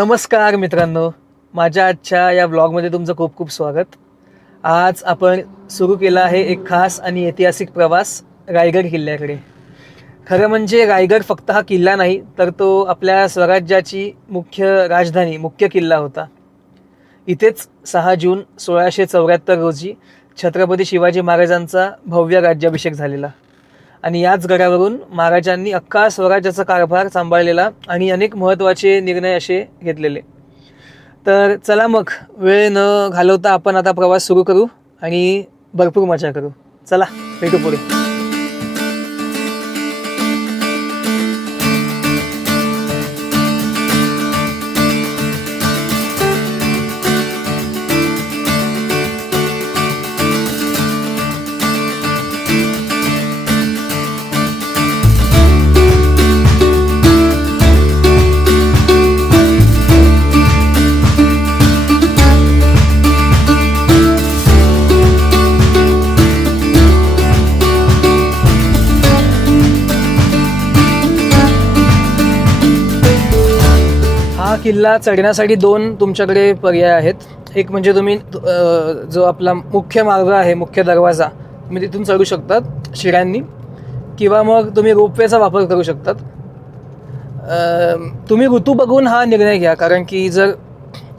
नमस्कार मित्रांनो, माझ्या आजच्या या ब्लॉगमध्ये तुमचं खूप खूप स्वागत. आज आपण सुरू केला आहे एक खास आणि ऐतिहासिक प्रवास रायगड किल्ल्याकडे. खरं म्हणजे रायगड फक्त हा किल्ला नाही, तर तो आपल्या स्वराज्याची मुख्य राजधानी, मुख्य किल्ला होता. इथेच 6 जून 1674 रोजी छत्रपती शिवाजी महाराजांचा भव्य राज्याभिषेक झालेला आणि याच गडावरून महाराजांनी अख्खा स्वराज्याचा कारभार सांभाळलेला आणि अनेक महत्त्वाचे निर्णय असे घेतलेले. तर चला मग वेळ न घालवता आपण आता प्रवास सुरू करू आणि भरपूर मजा करू. चला भेटू पुढे. हा किल्ला चढण्यासाठी 2 तुमच्याकडे पर्याय आहेत. एक म्हणजे तुम्ही जो आपला मुख्य मार्ग आहे, मुख्य दरवाजा, तुम्ही तिथून चढू शकतात शिड्यांनी, किंवा मग तुम्ही रोपवेचा वापर करू शकतात. तुम्ही ऋतू बघून हा निर्णय घ्या, कारण की जर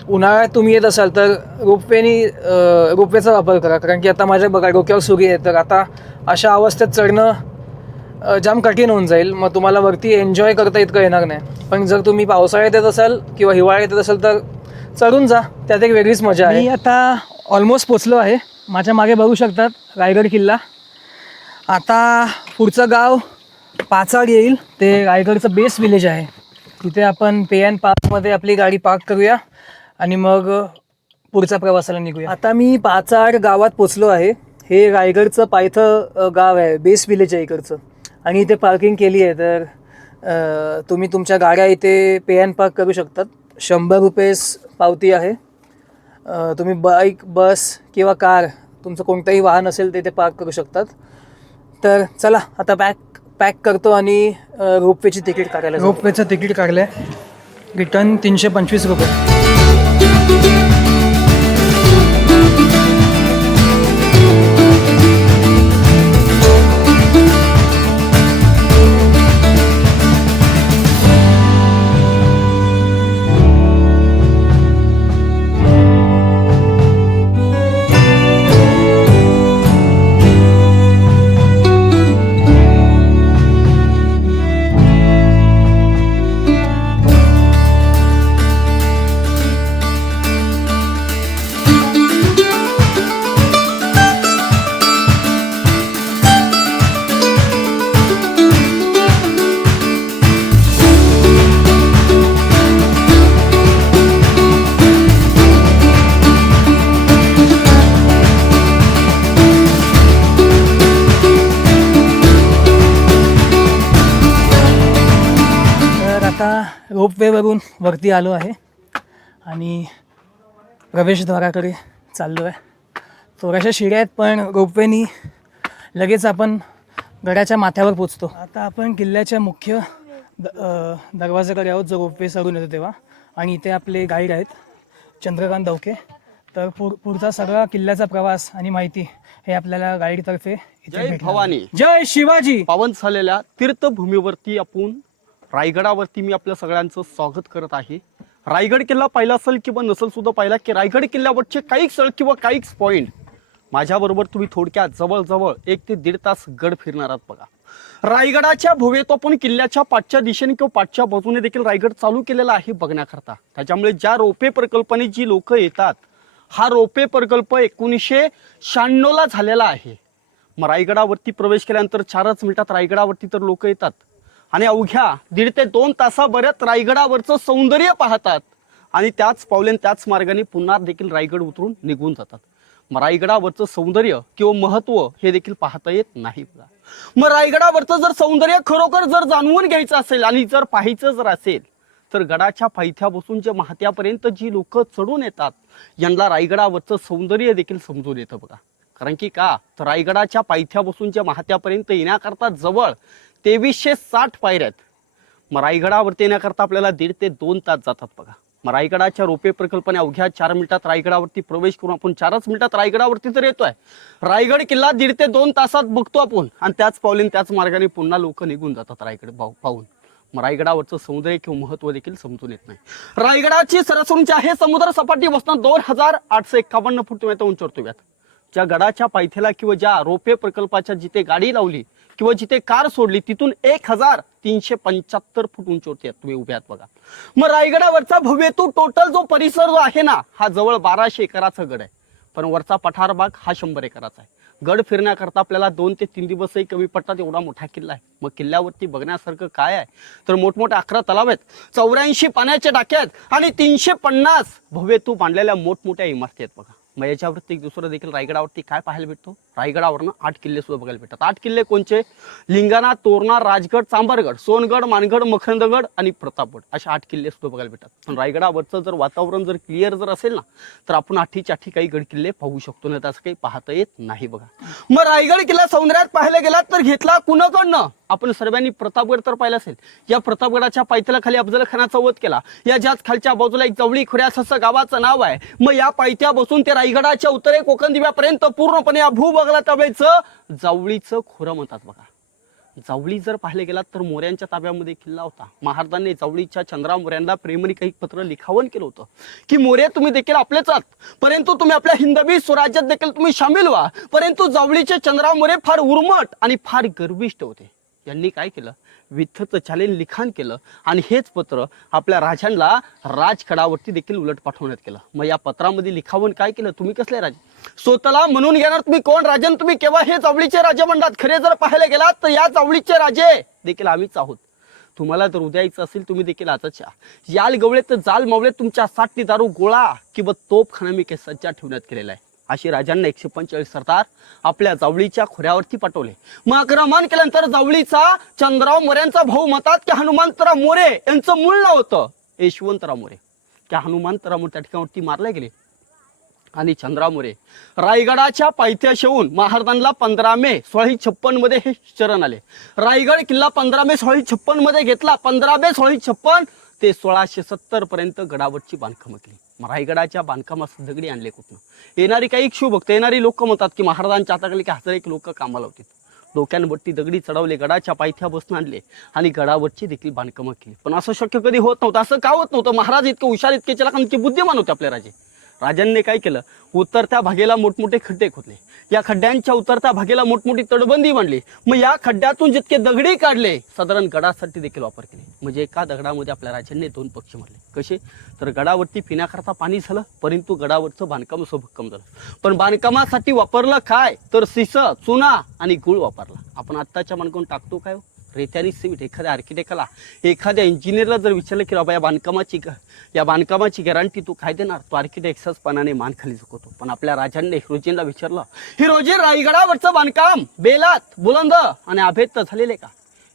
उन्हाळ्यात तुम्ही येत असाल तर रोपवेचा वापर करा, कारण की आता माझ्या बघा डोक्यावर सुरी आहे, तर आता अशा अवस्थेत चढणं जाम कठीण होऊन जाईल. मग तुम्हाला वरती एन्जॉय करता इतकं येणार नाही. पण जर तुम्ही पावसाळ्यात येत असाल किंवा हिवाळ्यात येत असाल तर चढून जा, त्यात एक वेगळीच मजा आहे. मी आता ऑलमोस्ट पोचलो आहे. माझ्या मागे बघू शकतात रायगड किल्ला. आता पुढचं गाव पाचाड येईल, ते रायगडचं बेस विलेज आहे. तिथे आपण पे अँड पार्कमध्ये आपली गाडी पार्क करूया आणि मग पुढच्या प्रवासाला निघूया. आता मी पाचाड गावात पोचलो आहे. हे रायगडचं पायथं गाव आहे, बेस विलेज आहे इकडचं, आणि इथे पार्किंग केली आहे. तर तुम्ही तुमच्या गाड्या इथे पे अँड पार्क करू शकतात. 100 रुपये पावती आहे. तुम्ही बाईक, बस किंवा कार, तुमचं कोणतंही वाहन असेल ते इथे पार्क करू शकतात. तर चला आता पॅक करतो आणि रोपवेची तिकीट काढायला. रोपवेचं तिकीट काढलं आहे. रिटर्न 325 रुपये. रोपवेवरून वरती आलो आहे आणि प्रवेशद्वाराकडे चाललो आहे. थोड्याशा शिड्या आहेत, पण रोपवेनी लगेच आपण गडाच्या माथ्यावर पोचतो. आता आपण किल्ल्याच्या मुख्य दरवाजाकडे आहोत, जो रोपवे चढून येतो तेव्हा. आणि इथे आपले गाईड आहेत, चंद्रकांत दौके. तर पुढचा सगळा किल्ल्याचा प्रवास आणि माहिती हे आपल्याला गाईडतर्फे जय भवानी, जय शिवाजी. पावन झालेल्या तीर्थभूमीवरती आपण रायगडावरती मी आपल्या सगळ्यांचं स्वागत करत आहे. रायगड किल्ला पाहिला असेल किंवा नसेल सुद्धा पाहिला, की रायगड किल्ल्यावरचे काही स्थळ किंवा काही पॉईंट माझ्याबरोबर तुम्ही थोडक्यात जवळजवळ 1 ते 1.5 तास गड फिरणार आहात. बघा, रायगडाच्या भोवेत आपण किल्ल्याच्या पाठच्या दिशेने किंवा पाठच्या बाजूने देखील रायगड चालू केलेला आहे बघण्याकरता. त्याच्यामुळे ज्या रोपे प्रकल्पाने जी लोक येतात, हा रोपे प्रकल्प 1996 ला झालेला आहे. मग रायगडावरती प्रवेश केल्यानंतर 4च मिनिटात रायगडावरती तर लोक येतात आणि अवघ्या 1.5 ते 2 तासाभरात रायगडावरचं सौंदर्य पाहतात आणि त्याच पावलेन त्याच मार्गाने पुन्हा देखील रायगड उतरून निघून जातात. मग रायगडावरचं सौंदर्य किंवा महत्व हे देखील पाहता येत नाही. मग रायगडावरचं जर सौंदर्य खरोखर जर जाणून घ्यायचं असेल आणि जर पाहायचं जर असेल तर गडाच्या पायथ्यापासून जे महात्यापर्यंत जी लोक चढून येतात, यांना रायगडावरचं सौंदर्य देखील समजून येतं. बघा, कारण की का तर रायगडाच्या पायथ्यापासूनच्या महात्यापर्यंत येण्याकरता जवळ 2360 पायऱ्या आहेत. मग रायगडावरती येण्याकरता आपल्याला 1.5 ते 2 तास जातात. बघा, मग रायगडाच्या रोपे प्रकल्पाने अवघ्या 4 मिनिटात रायगडावरती प्रवेश करून आपण 4च मिनिटात रायगडावरती तर येतोय. रायगड किल्ला 1.5 ते 2 तासात बघतो आपण आणि त्याच पावलीने त्याच मार्गाने पुन्हा लोक निघून जातात रायगड पाहून. मग रायगडावरचं समुद्र किंवा महत्व देखील समजून येत नाही. रायगडाची सरासरी उंची आहे समुद्र सपाटी बसणं 2851 फूट तुम्ही आता उंचावरतोय. ज्या गडाच्या पायथ्याला किंवा ज्या रोपे प्रकल्पाच्या जिथे गाडी लावली किंवा जिथे कार सोडली तिथून 1375 फूट उंचीवरती तुम्ही उभे आहात बघा. मग रायगडावरचा भव्यतू टोटल जो परिसर जो आहे ना हा जवळ 1200 एकराचा गड आहे. पण वरचा पठार भाग हा 100 एकराचा आहे. गड फिरण्याकरता आपल्याला 2 ते 3 दिवसही कमी पडतात एवढा मोठा किल्ला आहे. मग किल्ल्यावरती बघण्यासारखं काय आहे तर मोठमोठे 11 तलाव आहेत, 84 पाण्याचे टाके आहेत आणि 350 भव्यतू बांधलेल्या मोठमोठ्या इमारती आहेत बघा. मग याच्यावरती एक दुसरं देखील रायगडावरती काय पाहायला भेटतो, रायगडावरनं 8 किल्ले सुद्धा बघायला भेटतात. 8 किल्ले कोणचे, लिंगाणा, तोरणा, राजगड, चांभारगड, सोनगड, मानगड, मखंदगड आणि प्रतापगड असे 8 किल्ले सुद्धा बघायला भेटतात. पण रायगडावरचं जर वातावरण जर क्लिअर जर असेल ना तर आपण 8च्या 8 काही गड किल्ले पाहू शकतो, नाही तसं काही पाहता येत नाही बघा. मग रायगड किल्ला सौंदर्यात पाहायला गेलात तर घेतला कुणाकडनं, आपण सर्वांनी प्रतापगड तर पाहिला असेल. या प्रतापगडाच्या पायथ्याला खाली अफजल खानाचा वध केला. या ज्याच खालच्या बाजूला एक जवळी खुऱ्यास असं गावाचं नाव आहे. मग या पायथ्या बसून ते रायगडाच्या उत्तरे कोकण दिव्यापर्यंत पूर्णपणे या भूभागाला वेळचं जावळीचं खोरं म्हणतात बघा. जावळी जर पाहिले गेलात तर मोऱ्यांच्या ताब्यामध्ये किल्ला होता. महाराजांनी जावळीच्या चंद्रा मोऱ्यांना प्रेमनी काही पत्र लिखावन केलं होतं की मोरे तुम्ही देखील आपलेच आहात, परंतु तुम्ही आपल्या हिंदवी स्वराज्यात देखील तुम्ही सामील व्हा. परंतु जावळीचे चंद्रा मोरे फार उर्मट आणि फार गर्विष्ठ होते. यांनी काय केलं, विठ्ठचं चालेल लिखाण केलं आणि हेच पत्र आपल्या राजांना राजगडावरती देखील उलट पाठवण्यात केलं. मग या पत्रामध्ये लिखावन काय केलं, तुम्ही कसले राजे, स्वतःला म्हणून घेणार तुम्ही कोण, राजन तुम्ही केव्हा, हे जावळीचे राजे म्हणतात. खरे जर पाहायला गेलात तर या जावळीचे राजे देखील आम्हीच आहोत. तुम्हाला जर उद्या यायचं असेल तुम्ही देखील आजच्या याल गवळे तर जाल मावळे तुमच्या 60 दारू गोळा किंवा तोफखाना मी काही सज्जा ठेवण्यात केलेला आहे. अशी राजांना 145 सरदार आपल्या जावळीच्या खोऱ्यावरती पाठवले. मग आक्रमण केल्यानंतर जावळीचा चंद्रराव मोऱ्यांचा भाऊ म्हणतात की हनुमंतराव मोरे यांचं मूळ नाव होतं यशवंतराव मोरे. त्या हनुमंतराव मोरे त्या ठिकाणावरती मारले गेले आणि चंद्रराव मोरे रायगडाच्या पायथ्याशी येऊन महाराजांना 15 मे 1656 मध्ये हे शरण आले. रायगड किल्ला 15 मे 1656 मध्ये घेतला. 15 मे 1656 ते 1670 पर्यंत गडावरची बांधकामं केली. रायगडाच्या बांधकामास दगडी आणले कुठनं, येणारी काही शिवभक्त येणारी लोक म्हणतात की महाराजांच्या हाताखाली की 1000 लोक कामाला होते. डोक्यांवरती दगडी चढवले, गडाच्या पायथ्या बसून आणले आणि गडावरची देखील बांधकामं केली. पण असं शक्य कधी होत नव्हतं. असं का होत नव्हतं, महाराज इतके हुशार, इतके चलाख, इतके बुद्धिमान होते आपले राजे. राजांनी काय केलं, उतरत्या भागेला मोठमोठे खड्डे खोदले, या खड्ड्यांच्या उतरत्या भागेला मोठमोठी तटबंदी बांधली. मग या खड्ड्यातून जितके दगडी काढले साधारण गडासाठी देखील वापर केले. म्हणजे एका दगडामध्ये आपल्या राजांनी 2 पक्ष मारले. कसे तर गडावरती पिण्याकरता पाणी झालं, परंतु गडावरचं बांधकाम भक्कम झालं. पण बांधकामासाठी वापरलं काय तर शिस, चुना आणि गुळ वापरला. आपण आत्ताच्या मानकून टाकतो काय रेत्यानी सिमेंट. एखाद्या आर्किटेक्टला एखाद्या इंजिनियरला जर विचारलं की बाबा या बांधकामाची गॅरंटी तू काय देणार, तो आर्किटेक्ट सहजपणाने मान खाली झुकवतो. पण आपल्या राजांनी हिरोजींना विचारलं, हिरोजी रायगडावरचं बांधकाम बेलात बुलंद आणि अभेद्य झालेले का.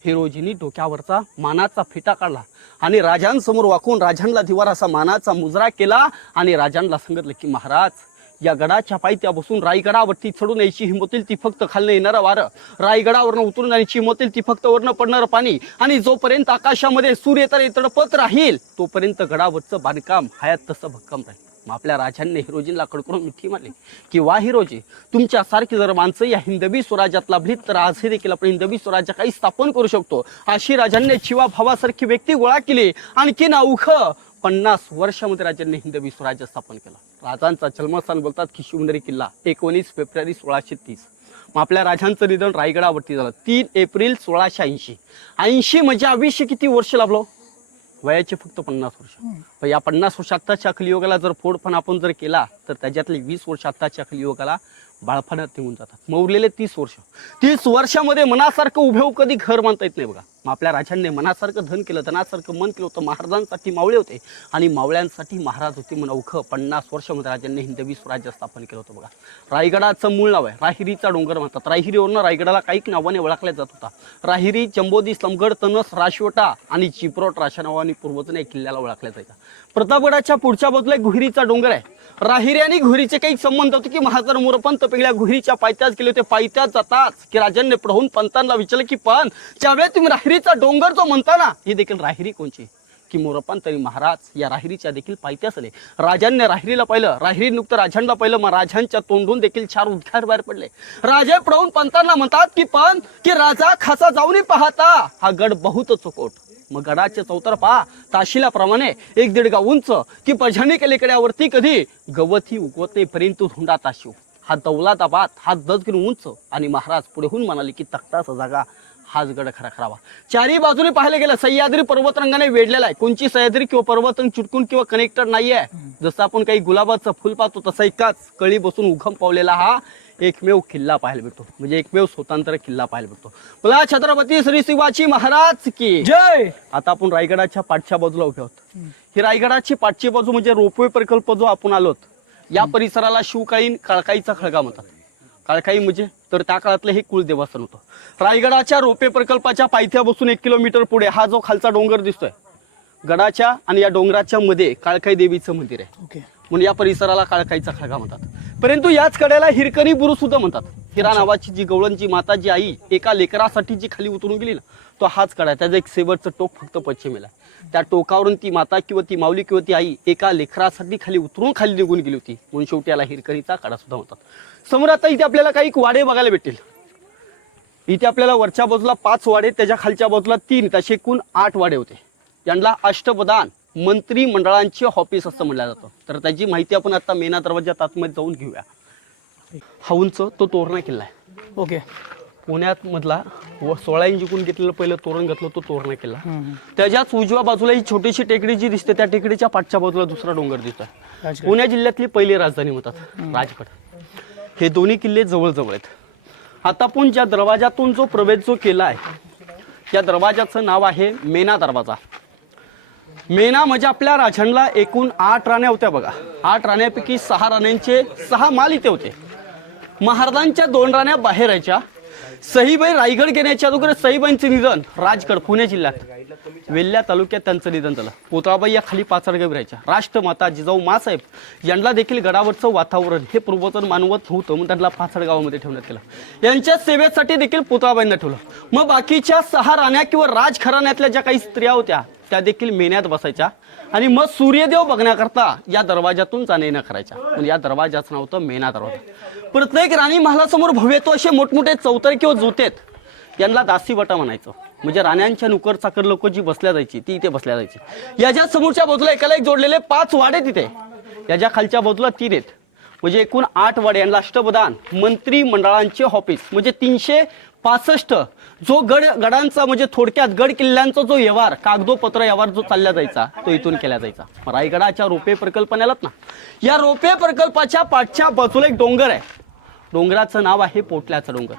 हिरोजींनी डोक्यावरचा मानाचा फिटा काढला आणि राजांसमोर वाकून राजांना दिवाराचा मानाचा मुजरा केला आणि राजांना सांगितलं की महाराज या गडाच्या पायथ्या बसून रायगडावरती चढून यायची हिंमत येईल ती फक्त खालनं येणारं वारं, रायगडावरनं उतरून जाण्याची हिंमत येईल ती फक्त वरनं पडणारं पाणी, आणि जोपर्यंत आकाशामध्ये सूर्य तरी तडपत राहील तोपर्यंत गडावरचं बांधकाम हयात तसं भक्कम राहील. मग आपल्या राजांनी हिरोजींना कडकडून मिठी मारली की वा हिरोजी, तुमच्यासारखी जर माणसं या हिंदवी स्वराज्यात लाभलीत तर आजही देखील आपण हिंदवी स्वराज्य काही स्थापन करू शकतो. अशी राजांनी शिवा भावासारखी व्यक्ती गोळा केली. आणखी अवघं 50 वर्षामध्ये राजांनी हिंदवी स्वराज्य स्थापन केलं. राजांचा जन्मस्थान बोलतात की शिवनेरी किल्ला 19 फेब्रुवारी 1630. मग आपल्या राजांचं निधन रायगडावरती झालं 3 एप्रिल 1680. 80 म्हणजे आयुष्य किती वर्ष लाभलो, वयाचे फक्त 50 वर्ष. या 50 वर्ष आत्ताच्या कलियुगाला जर फोडपण आपण जर केला तर त्याच्यातले 20 वर्ष आत्ताच्या कलियुगाला बाळपणात निघून जातात. मग उरलेले 30 वर्ष, 30 वर्षामध्ये मनासारखं उभे कधी घर मानता येत नाही बघा. मग आपल्या राजांनी मनासारखं धन केलं, धनासारखं मन केलं होतं. महाराजांसाठी मावळे होते आणि मावळ्यांसाठी महाराज होते. म्हणून अवघं 50 वर्षामध्ये राजांनी हिंदवी स्वराज्य स्थापन केलं होतं बघा. रायगडाचं मूळ नाव आहे राहिरीचा डोंगर म्हणतात. राहिरीवरनं रायगडाला काही नावाने ओळखल्या जात होता. राहिरी, चंबोदी, समगड, तनस, राशवटा आणि चिपरोट अशा नावाने पूर्वजने किल्ल्याला ओळखल्या जायचा. प्रतापगडाच्या पुढच्या बाजूला एक गुहिरीचा डोंगर आहे. राहिरी आणि गुहिरीचे काही संबंध होते की महाजन मोरपंत पेगल्या गुहिरीच्या पायथ्यात गेले होते. पायथ्यात जाताच की राजांनी पुढून पंतांना विचारलं की पण ज्यावेळेस तुम्ही राहिरीचा डोंगर जो म्हणता ना, ही देखील राहिरी कोणची, की मोरपंतरी महाराज या राहिरीच्या देखील पायथ्यास आले. राजांनी राहिरीला पाहिलं, राहिरी नुकतं राजांना पाहिलं, मग राजांच्या तोंडून देखील 4 उद्गार बाहेर पडले. राजे प्रौढ पंतांना म्हणतात की पंत की राजा खासा जाऊन पाहता हा गड बहुत चोकोट. मग गडाचे चौतर पहा ताशिलाप्रमाणे 1-1.5 गाव उंच की पजाने केले कड्यावरती कधी गवतही उगवत नाही परंतु धुंडा ताशिव. हा दौलताबाद हा 10 किलो उंच. आणि महाराज पुढेहून म्हणाले की तख्ताचा जागा हाच गड खरा करावा. चारही बाजूने पाहायला गेलं सह्याद्री पर्वतरंगाने वेढलेला आहे. कोणची सह्याद्री किंवा पर्वतरंग चुटकून किंवा कनेक्टर नाहीये. जसं आपण काही गुलाबाचं फुल पाहतो तसा एकाच कळी बसून उगम पावलेला हा एकमेव किल्ला पाहायला भेटतो. म्हणजे एकमेव स्वतंत्र किल्ला पाहायला भेटतो. बोला छत्रपती श्री शिवाजी महाराज की जय. आता आपण रायगडाच्या पाठच्या बाजूला उभे आहोत. ही रायगडाची पाठची बाजू म्हणजे रोपवे प्रकल्प जो आपण आलोत या परिसराला शिवकालीन काळकाईचा खळगा म्हणतात. काळकाई म्हणजे तर त्या काळातलं हे कुलदेवस्थान होतं. रायगडाच्या रोपे प्रकल्पाच्या पायथ्यापासून 1 किलोमीटर पुढे हा जो खालचा डोंगर दिसतोय गडाच्या आणि या डोंगराच्या मध्ये काळकाई देवीचं मंदिर आहे. ओके. म्हणून या परिसराला काळकाईचा खळगा म्हणतात. परंतु याच कड्याला हिरकणी बुरुज सुद्धा म्हणतात. हिरा नावाची जी गवळणची माता जी आई एका लेकरासाठी जी खाली उतरून गेली ना तो हाच कडा. त्याचं एक शेवटचं टोक फक्त पश्चिमेला. त्या टोकावरून ती माता किंवा ती माऊली किंवा ती आई एका लेकरासाठी खाली उतरून खाली निघून गेली होती. म्हणून शेवटी याला हिरकणीचा कडा सुद्धा म्हणतात. समोर आता इथे आपल्याला काही वाडे बघायला भेटतील. इथे आपल्याला वरच्या बाजूला 5 वाडे, त्याच्या खालच्या बाजूला 3, तसे एकूण 8 वाडे होते. यांना अष्टप्रधान मंत्री मंडळांचे ऑफिस असं म्हणलं जातं. तर त्याची माहिती आपण आता मेना दरवाजात आतमध्ये जाऊन घेऊया. हा उंच तो तोरणा किल्ला आहे. ओके. पुण्यात मधला 16 इंच जिंकून घेतलेलं पहिलं तोरण घातलं तो तोरणा किल्ला. त्याच्याच उजव्या बाजूला ही छोटीशी टेकडी जी दिसते त्या टेकडीच्या पाठच्या बाजूला दुसरा डोंगर दिसतोय. पुणे जिल्ह्यातली पहिली राजधानी म्हणतात राजगड. हे दोन्ही किल्ले जवळजवळ आहेत. आता आपण ज्या दरवाजातून जो प्रवेश जो केला आहे त्या दरवाजाचं नाव आहे मेना दरवाजा. मेना म्हणजे आपल्या राजांना एकूण 8 राण्या होत्या बघा. 8 राण्यांपैकी 6 राण्यांचे 6 माल इथे होते. महाराजांच्या 2 राण्या बाहेर यायच्या. सईबाई रायगड घेण्याच्या अगोदर सईबाईंचं निधन राजगड पुणे जिल्ह्यात वेल्हा तालुक्यात त्यांचं निधन झालं. पोतळाबाई या खाली पाचडगावी राहायच्या. राष्ट्रमाता जिजाऊ मासाहेब यांना देखील गडावरचं वातावरण हे पूर्वतन मानवत नव्हतं म्हणून त्यांना पाचडगावामध्ये ठेवण्यात केलं. यांच्या सेवेसाठी देखील पोतळाबाईंना ठेवलं. मग बाकीच्या 6 राण्या किंवा राजघराण्यातल्या ज्या काही स्त्रिया होत्या त्या देखील मेन्यात बसायच्या आणि मग सूर्यदेव बघण्याकरता या दरवाजातून जाणे येणं करायच्या. म्हणजे या दरवाजाचं नाव होतं मेना दरवाजा. प्रत्येक राणी महालासमोर भव्यत्व असे मोठमोठे चौतरे किंवा जोतेत. यांना दासीवटा म्हणायचं. म्हणजे राण्यांच्या नुकर चाकर लोक जी बसल्या जायची ती इथे बसल्या जायची. याच्या समोरच्या बाजूला एकाला एक जोडलेले 5 वाडे तिथे. याच्या खालच्या बाजूला 3 आहेत. म्हणजे एकूण 8 वाडे. यांना अष्टप्रधान मंत्री मंडळांचे ऑफिस म्हणजे 365 जो गडांचा म्हणजे थोडक्यात गड किल्ल्यांचा जो व्यवहार कागदोपत्र व्यवहार जो चालला जायचा तो इथून केला जायचा. रायगडाच्या रोपे प्रकल्पात ना या रोपे प्रकल्पाच्या पाठच्या बाजूला एक डोंगर आहे. डोंगराचं नाव आहे पोटल्याचा डोंगर.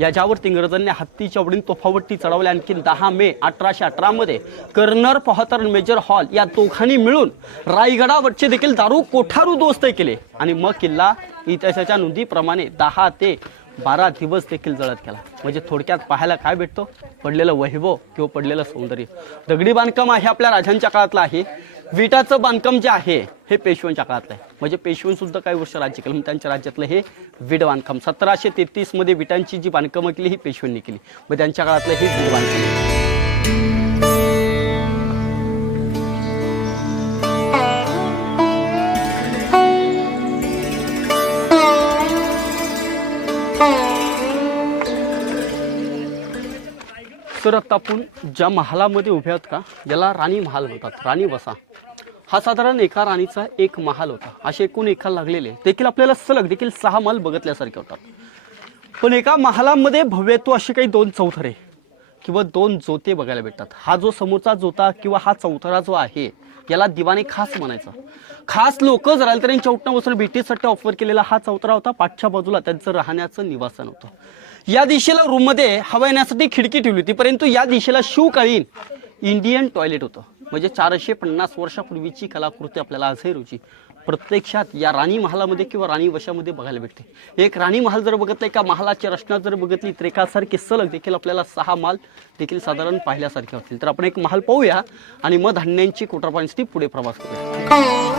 याच्यावरती इंग्रजांनी हत्ती चवडीन तोफावरती चढवल्या. आणखी 10 मे 1818 मध्ये कर्नल पॉहतर मेजर हॉल या दोघांनी मिळून रायगडावरचे देखील दारू कोठारू दोस्त केले. आणि मग किल्ला इतिहासाच्या नोंदीप्रमाणे 10 ते 12 दिवस देखील जळत केला. म्हणजे थोडक्यात पाहायला काय भेटतो पडलेलं वैभव किंवा पडलेलं सौंदर्य. दगडी बांधकाम आहे आपल्या राजांच्या काळातलं आहे. विटाचं बांधकाम जे आहे हे पेशव्यांच्या काळातलं आहे. म्हणजे पेशव्यांसुद्धा काही वर्ष राज्य केलं. त्यांच्या राज्यातलं हे विट बांधकाम 1733 मध्ये विटांची जी बांधकामं केली ही पेशव्यांनी केली. मग त्यांच्या काळातलं हे विट बांधकाम. सर आता आपण ज्या महालामध्ये उभे आहोत का याला राणी महाल म्हणतात. राणी वसा हा साधारण एका राणीचा एक महाल होता. असे एकूण एका लागलेले देखील आपल्याला सलग देखील 6 महाल बघितल्यासारखे होतात. पण एका महालामध्ये भव्यत्व असे काही 2 चौथरे किंवा 2 जोते बघायला भेटतात. हा जो समोरचा जोता किंवा हा चौथरा जो आहे याला दिवाणी खास म्हणायचं. खास लोक जर आले तर त्यांच्या उठणं बसून भेटीसाठी ऑफर केलेला हा चौथरा होता. पाठच्या बाजूला त्यांचं राहण्याचं निवासन होतं. या दिशेला रूममध्ये हवा येण्यासाठी खिडकी ठेवली होती. परंतु या दिशेला शिवकालीन इंडियन टॉयलेट होतं. म्हणजे 450 वर्षापूर्वीची कलाकृती आपल्याला आजही रुची प्रत्यक्षात या राणी महालामध्ये किंवा राणी वशामध्ये बघायला भेटते. एक राणी महाल जर बघितलं एका महालाची रचना जर बघितली तर एकासारखे सलग देखील आपल्याला 6 महाल देखील साधारण पाहिल्यासारखे होतील. तर आपण एक महाल पाहूया आणि मग धान्यांची कोटरपाण्यासाठी पुढे प्रवास करूया.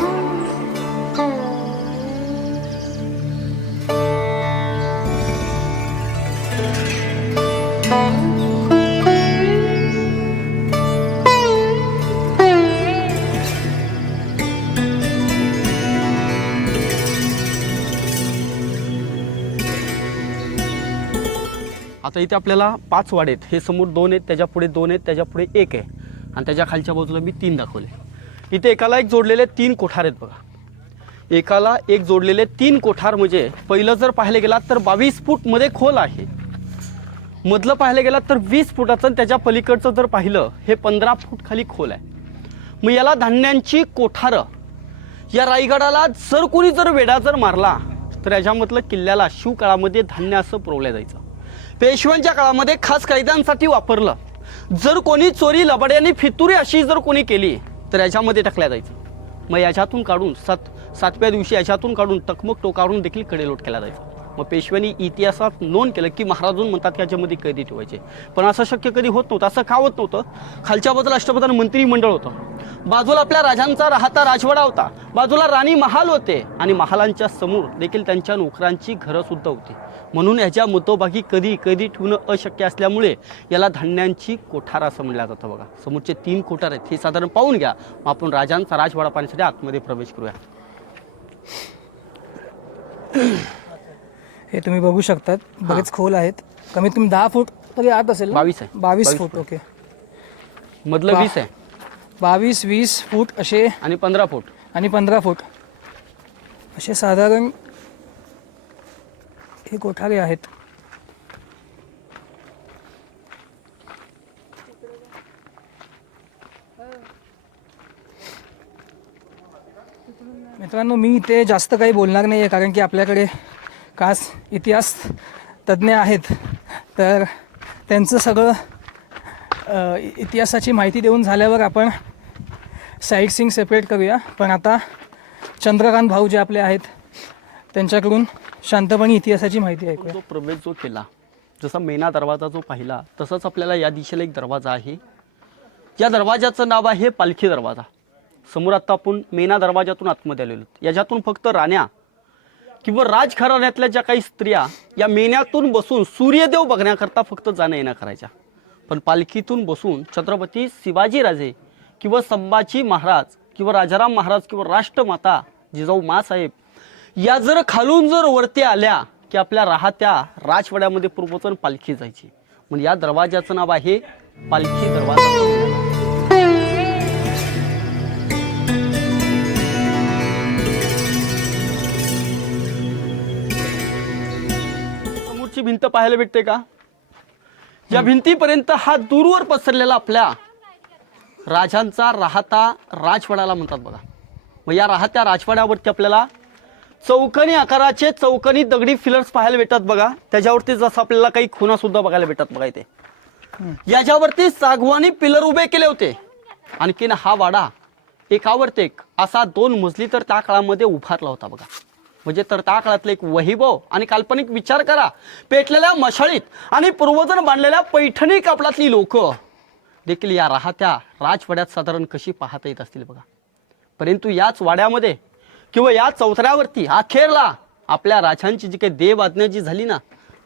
आता इथे आपल्याला 5 वाडे आहेत. हे समोर 2 आहेत, त्याच्या पुढे 2 आहेत, त्याच्या पुढे 1 आहे आणि त्याच्या खालच्या बाजूला मी 3 दाखवले. इथे एकाला एक जोडलेले 3 कोठार आहेत बघा. एकाला एक जोडलेले 3 कोठार म्हणजे पहिलं जर पाहायला गेलात तर 22 फूट मध्ये खोल आहे. मधलं पाहायला गेलात तर 20 फुटाचं आणि त्याच्या पलीकडचं जर पाहिलं हे 15 फूट खाली खोल आहे. मग याला धान्यांची कोठारं. या रायगडाला जर कोणी जर वेढा जर मारला तर याच्यामधलं किल्ल्याला शिवकाळामध्ये धान्य असं पुरवलं जायचं. पेशव्यांच्या काळामध्ये खास कैद्यांसाठी वापरलं. जर कोणी चोरी लबाड्याने फितुरी अशी जर कोणी केली तर याच्यामध्ये टाकल्या जायचं. मग याच्यातून काढून 7व्या दिवशी याच्यातून काढून टकमक टोकारून देखील कडेलोट केला जायचा. मग पेशव्यांनी इतिहासात नोंद केलं की महाराजून म्हणतात की याच्यामध्ये कैदी ठेवायचे. पण असं शक्य कधी होत नव्हतं. असं का होत नव्हतं? खालच्या बाजूला अष्टप्रधान मंत्रिमंडळ होतं, बाजूला आपल्या राजांचा राहता राजवाडा होता, बाजूला राणी महाल होते आणि महालांच्या समोर देखील त्यांच्या नोकरांची घरं सुद्धा होती. म्हणून ह्याच्या मध्यभागी कधी ठेवणं अशक्य असल्यामुळे याला धान्यांची कोठार असं म्हणलं जातं बघा. समोरचे 3 कोठार आहेत हे साधारण पाहून घ्या. आपण राजांचा राजवाडा पाहण्यासाठी आतमध्ये प्रवेश करूया. हे तुम्ही बघू शकतात, बरेच खोल आहेत. कमीत कमी 10 फूट तरी आत असेल. 22 आहे. 22 फूट. ओके. मधलं 20 आहे. 22-20 फूट असे आणि 15 फूट आणि 15 फूट असे साधारण हे कोठारे आहेत. मित्रांनो, मी इथे जास्त काही बोलणार नाही आहे कारण की आपल्याकडे खास इतिहास तज्ज्ञ आहेत. तर त्यांचं सगळं इतिहासाची माहिती देऊन झाल्यावर आपण साईट सीइंग सेपरेट करूया. पण आता चंद्रकांत भाऊ जे आपले आहेत त्यांच्याकडून शांतपणे इतिहासाची माहिती ऐकूया. जो प्रवेश जो केला, जसा मेना दरवाजा जो पाहिला तसंच आपल्याला या दिशेला एक दरवाजा आहे. या दरवाजाचं नाव आहे पालखी दरवाजा. समोर आता आपण मेना दरवाजातून आतमध्ये आलेलो. याच्यातून फक्त राण्या किंवा राजघराण्यातल्या ज्या काही स्त्रिया या मेन्यातून बसून सूर्यदेव बघण्याकरता फक्त जाणं येणं करायच्या. पण पालखीतून बसून छत्रपती शिवाजीराजे किंवा संभाजी महाराज किंवा राजाराम महाराज किंवा राष्ट्रमाता जिजाऊ मासाहेब या जर खालून जर वरती आल्या की आपल्या राहत्या राजवाड्यामध्ये पूर्वचन पालखी जायची. म्हणजे या दरवाजाचं नाव आहे पालखी दरवाजा. समोरची भिंत पाहायला भेटते का? या भिंतीपर्यंत हा दूरवर पसरलेला आपल्या राजांचा राहता राजवाड्याला म्हणतात बघा. मग या राहत्या राजवाड्यावरती आपल्याला चौकनी आकाराचे चौकनी दगडी फिलर्स पाहायला भेटतात बघा. त्याच्यावरती जसं आपल्याला काही खुणा सुद्धा बघायला भेटतात बघा. इथे याच्यावरती सागवानी पिलर उभे केले होते. आणखीन हा वाडा एकावरती एक असा 2 मजली तर त्या काळामध्ये उभारला होता बघा. म्हणजे तर त्या काळातलं एक वैभव आणि काल्पनिक विचार करा. पेटलेल्या मशाळीत आणि पूर्वजन बांधलेल्या पैठणी कापडातली लोक देखील या राहत्या राजवाड्यात साधारण कशी पाहता येत असतील बघा. परंतु याच वाड्यामध्ये किंवा या चौथऱ्यावरती अखेरला आपल्या राजांची जी काही देव आज्ञा जी झाली ना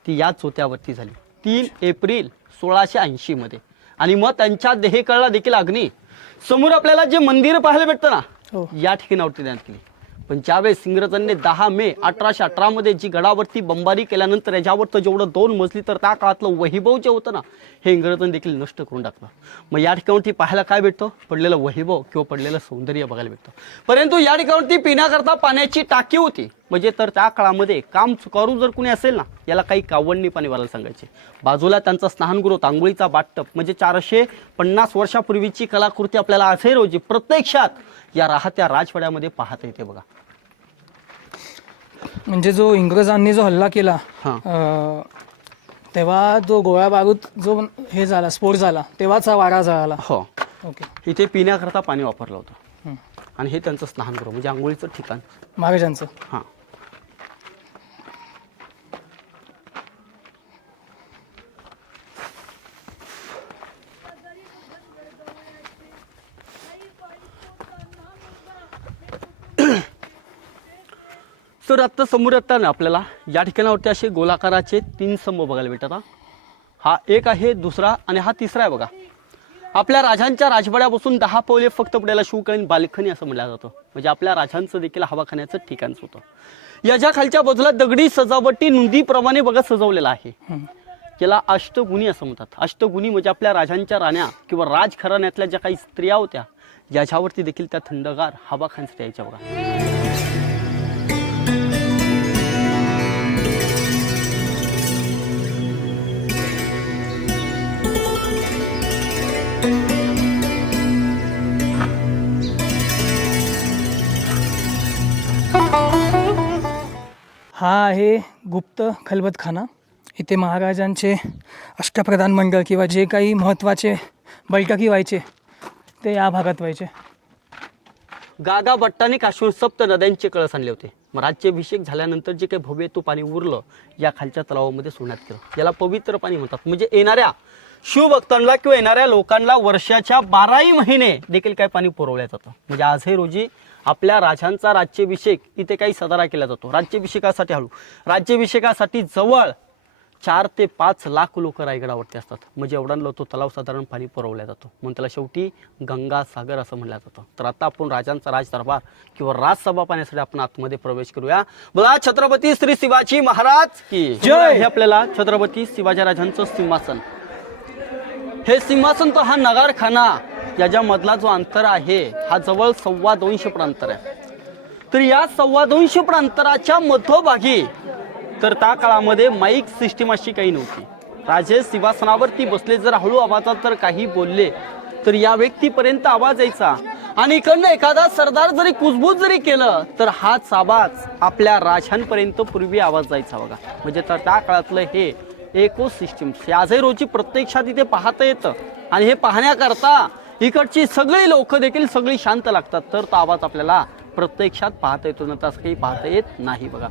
ती याच चौथ्यावरती झाली 3 एप्रिल 1680 मध्ये. आणि मग त्यांच्या देहेकळला देखील अग्नी. समोर आपल्याला जे मंदिर पाहायला भेटतं ना या ठिकाणावरती देण्यात केली. पण ज्यावेळेस इंग्रजांनी 10 मे 1818 मध्ये जी गडावरती बंबारी केल्यानंतर याच्यावरचं जेवढं 2 मजली तर त्या काळातलं वैभव जे होतं ना हे इंग्रजांनी देखील नष्ट करून टाकलं. मग या ठिकाणवरती पाहायला काय भेटतं? पडलेलं वैभव किंवा पडलेलं सौंदर्य बघायला भेटतं. परंतु या ठिकाणवरती पिण्याकरता पाण्याची टाकी होती. म्हणजे तर त्या काळामध्ये काम चुकारू जर कोणी असेल ना याला काही कावडणी पाणी भरायला सांगायचे. बाजूला त्यांचा स्नानगृह तांगोळीचा बाटटप म्हणजे 450 वर्षापूर्वीची कलाकृती आपल्याला आजही रोजी प्रत्यक्षात या राहत्या राजवाड्यामध्ये पाहता येते बघा. म्हणजे जो इंग्रजांनी जो हल्ला केला तेव्हा जो गोळा बारूद जो हे झाला स्फोट झाला तेव्हाच हा वाडा जळाला. हो. ओके. इथे पिण्याकरता पाणी वापरलं होतं आणि हे त्यांचं स्नानगृह म्हणजे आंघोळीचं ठिकाण महाराजांचं. हां. तर आत्ता समोर येतात ना आपल्याला या ठिकाणावरती असे गोलाकाराचे 3 स्तंभ बघायला भेटतात. हा एक आहे, दुसरा आणि हा तिसरा आहे बघा. आपल्या राजांच्या राजवाड्यापासून 10 पावले फक्त पुढेला शिवकालीन बाल्कनी असं म्हटलं जातं. म्हणजे आपल्या राजांचं देखील हवाखान्याचं ठिकाण होतं. याच्या खालच्या बाजूला दगडी सजावटी नोंदीप्रमाणे बघा सजवलेला आहे. याला अष्टगुणी असं म्हणतात. अष्टगुणी म्हणजे आपल्या राजांच्या राण्या किंवा राजघराण्यातल्या ज्या काही स्त्रिया होत्या याच्यावरती देखील त्या थंडगार हवा खाण्यासाठी यायच्या बघा. हा आहे गुप्त खलबतखाना. इथे महाराजांचे अष्टप्रधान मंडळ किंवा जे काही महत्त्वाचे बैठकी व्हायचे ते या भागात व्हायचे. गागा भट्टाने काश्मीर सप्त नद्यांचे कळस आणले होते. मग राज्याभिषेक झाल्यानंतर जे काही भव्य तो पाणी उरलं या खालच्या तलावामध्ये सोडण्यात केलं. याला पवित्र पाणी म्हणतात. म्हणजे येणाऱ्या शिवभक्तांना किंवा येणाऱ्या लोकांना वर्षाच्या 12ही महिने देखील काय पाणी पुरवलं जातं. म्हणजे आजही रोजी आपल्या राजांचा राज्याभिषेक इथे काही साजरा केला जातो. राज्याभिषेकासाठी जवळ 4 ते 5 लाख लोक रायगडावरती असतात. म्हणजे एवढा तो तलाव साधारण पाणी पुरवला जातो. म्हणून त्याला शेवटी गंगा सागर असं म्हणलं जातं. तर आता आपण राजांचा राजदरबार किंवा राजसभा पाहण्यासाठी आपण आतमध्ये प्रवेश करूया. बोला छत्रपती श्री शिवाजी महाराज की जय. हे आपल्याला छत्रपती शिवाजी राजांचं सिंहासन. हे सिंहासन तो हा नगारखाना याच्यामधला जो अंतर आहे हा जवळ 250 फूट अंतर आहे. तर या 250 फूट अंतराच्या मध्यभागी तर त्या काळामध्ये माईक सिस्टीम अशी काही नव्हती. राजे सिंहासनावरती बसले जर हळू आवाजात तर काही बोलले तर या व्यक्तीपर्यंत आवाज यायचा. आणि इकडनं एखादा सरदार जरी कुजबूज जरी केलं तर हाच आवाज आपल्या राजांपर्यंत पूर्वी आवाज जायचा बघा. म्हणजे तर त्या काळातलं हे इको सिस्टीम आजही रोजी प्रत्यक्षात इथे पाहता येतं. आणि हे पाहण्याकरता इकडची सगळी लोक देखील सगळी शांत लागतात. तर तो आवाज आपल्याला प्रत्यक्षात पाहता येतो ना तसं काही पाहता येत नाही बघा.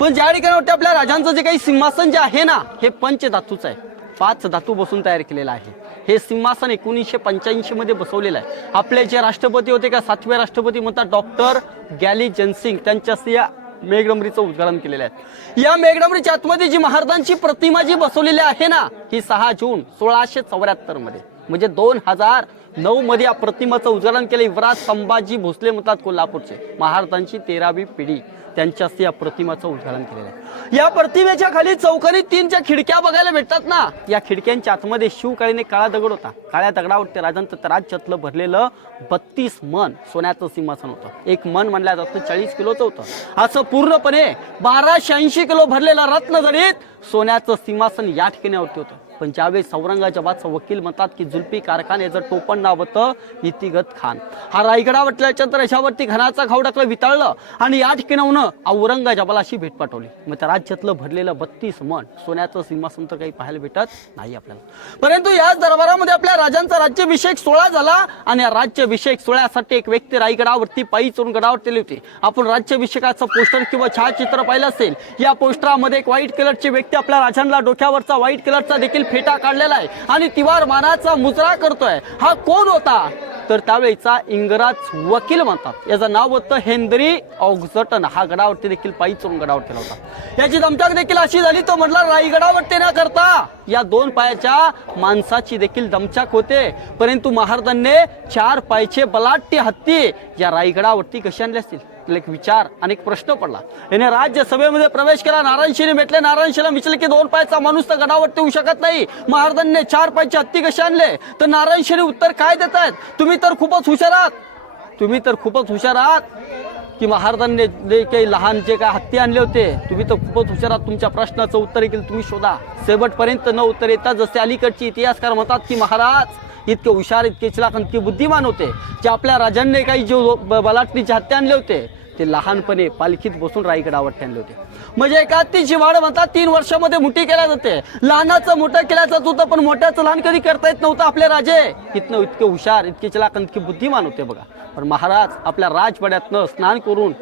पण ज्या ठिकाणी आपल्या राजांचं जे काही सिंहासन जे आहे ना हे पंचधातूचं आहे. 5 धातू बसून तयार केलेलं आहे. हे सिंहासन 1985 मध्ये बसवलेलं आहे. आपले जे राष्ट्रपती होते का 7वे राष्ट्रपती म्हणतात डॉक्टर गॅली जनसिंग त्यांच्या या मेघडंबरीचं उद्घाटन केलेलं आहे. या मेघडंबरीच्या आतमध्ये जी महाराजांची प्रतिमा जी बसवलेली आहे ना ही 6 जून 1674 मध्ये म्हणजे 2009 मध्ये या प्रतिमेचं उद्घाटन केलं. युवराज संभाजी भोसले म्हणतात कोल्हापूरचे महाराजांची 13वी पिढी त्यांच्या या प्रतिमेचं उद्घाटन केलेलं आहे. या प्रतिमेच्या खाली चौकोनी 3 ज्या खिडक्या बघायला भेटतात ना या खिडक्यांच्या आतमध्ये शिवकालीन काळा दगड होता. काळ्या दगडावरती राजांचं राज्यातलं भरलेलं 32 मन सोन्याचं सिंहासन होतं. एक मन म्हणल्या जातं 40 किलोचं होतं. असं पूर्णपणे 1280 किलो भरलेलं रत्नजडित सोन्याचं सिंहासन या ठिकाणावरती होतं. पण ज्यावेळेस औरंगजेबाचा वकील म्हणतात की जुल्फिकार खान याचं टोपण नाव होतं इतिगत खान. हा रायगडावरल्यानंतर याच्यावरती घनाचा खाऊ टाकलं वितळलं आणि या ठिकाणाहून औरंगजेबाला अशी भेट पाठवली. मग त्या राज्यातलं भरलेलं 32 मन सोन्याचं सिंहासन तर काही पाहायला भेटत नाही आपल्याला. परंतु याच दरबारामध्ये आपल्या राजांचा राज्याभिषेक सोहळा झाला आणि या राज्याभिषेक सोहळ्यासाठी एक व्यक्ती रायगडावरती पायी चढून गडावरती आली होती. आपण राज्याभिषेकाचं पोस्टर किंवा छायाचित्र पाहिलं असेल. या पोस्टरामध्ये एक व्हाईट कलरची व्यक्ती आपल्या राजांना डोक्यावरचा व्हाईट कलरचा देखील फेटा काढलेला आहे आणि तिवार मानाचा मुजरा करतोय. हा कोण होता तर त्यावेळेचा इंग्रज वकील म्हणतात याचं नाव होतं हेनरी ऑक्झटन. हा गडावरती देखील पायी चढून गडावरती होता. याची दमछाक देखील अशी झाली तो म्हटला रायगडावरती न करता या 2 पायाच्या माणसाची देखील दमछाक होते. परंतु महाराजांनी 4 पायाचे बलाढ्य हत्ती या रायगडावरती कसे आणले असतील एक विचार आणि एक प्रश्न पडला. याने राज्यसभेमध्ये प्रवेश केला. नारायणशिने भेटले. नारायणशिला विचारले की 2 पायाचा माणूस तर गडावरती येऊ शकत नाही. महाराजांनी 4 पायाचे हत्ती कसे आणले तर नारायणशिने उत्तर काय देत आहेत तुम्ही तर खूपच हुशार आहात की महाराजांनी जे काही लहान जे काय हत्ती आणले होते तुम्ही तर खूपच हुशार आहात. तुमच्या प्रश्नाचं उत्तर देखील तुम्ही शोधा. शेवटपर्यंत न उत्तर येता जसे अलीकडचे इतिहासकार म्हणतात की महाराज इतके हुशार इतके चिलाक इतके बुद्धिमान होते जे आपल्या राजांनी काही जो बलात्कारीचे हत्या आणले होते ते लहानपणे पालखीत बसून रायगडावरती आणले होते. म्हणजे एका हत्तीची वाढ म्हणतात 3 वर्षामध्ये मोठी केल्या जाते. लहानाचं मोठं केलं जात होतं पण मोठ्याचं लहान कधी करता येत नव्हतं. आपले राजे इतके हुशार इतके चिलाक इतके बुद्धिमान होते बघा. पण महाराज आपल्या राजवाड्यातनं स्नान करून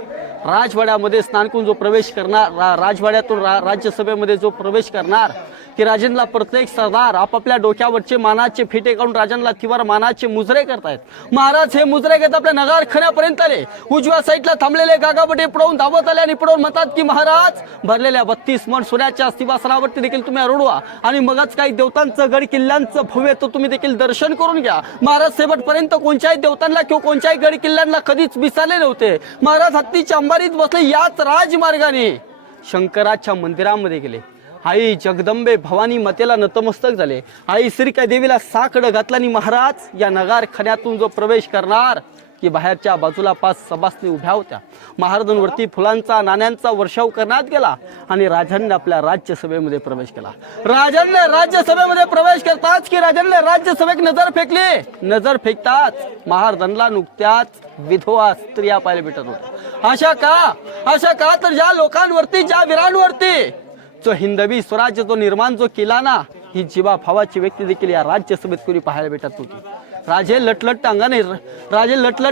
राजवाड्यामध्ये स्नान करून जो प्रवेश करणार राजवाड्यातून राज्यसभेमध्ये जो प्रवेश करणार की राजांना प्रत्येक सरदार आपापल्या डोक्यावरचे मानाचे फिटे काढून राजांना तिवार मानाचे मुजरे करतायत. महाराज हे मुजरे घेत आपल्या नगारखान्यापर्यंत आले. उजव्या साईडला थांबलेले गागाबटे पडवून धावत आले आणि पडवून म्हणतात की महाराज भरलेल्या 32 मन सोन्याच्या सिंहासनावरती देखील तुम्ही आरूढवा आणि मगच काही देवतांचं गड किल्ल्यांचं भव्य तो तुम्ही देखील दर्शन करून घ्या. महाराज शेवटपर्यंत कोणत्याही देवतांना किंवा कोणत्याही गड किल्ल्यांना कधीच विसरले नव्हते. महाराज हत्तीच्या अंबारीत बसले. याच राजमार्गाने शंकराच्या मंदिरामध्ये गेले. आई जगदंबे भवानी मातेला नतमस्तक झाले. आई श्रीका देवीला साकडं घातला आणि महाराज या नगारखान्यातून जो प्रवेश करणार की बाहेरच्या बाजूला 5 सभासणी उभ्या होत्या. महाराजांवरती फुलांचा नाण्यांचा वर्षाव करण्यात गेला आणि राजांनी आपल्या राज्यसभेमध्ये प्रवेश केला. राजांनी राज्यसभेमध्ये प्रवेश करताच की राजांनी राज्यसभेत नजर फेकली. नजर फेकताच महाराजांना नुकत्याच विधवा स्त्रिया पाहायला भेटत होत्या. अशा का तर ज्या लोकांवरती ज्या वीरांवरती जो हिंदवी स्वराज्य जो निर्माण जो केला ना, ही जीवा भावाची व्यक्ती देखील या राज्यसभेत कोणी पाहायला भेटत होती. राजे लटलट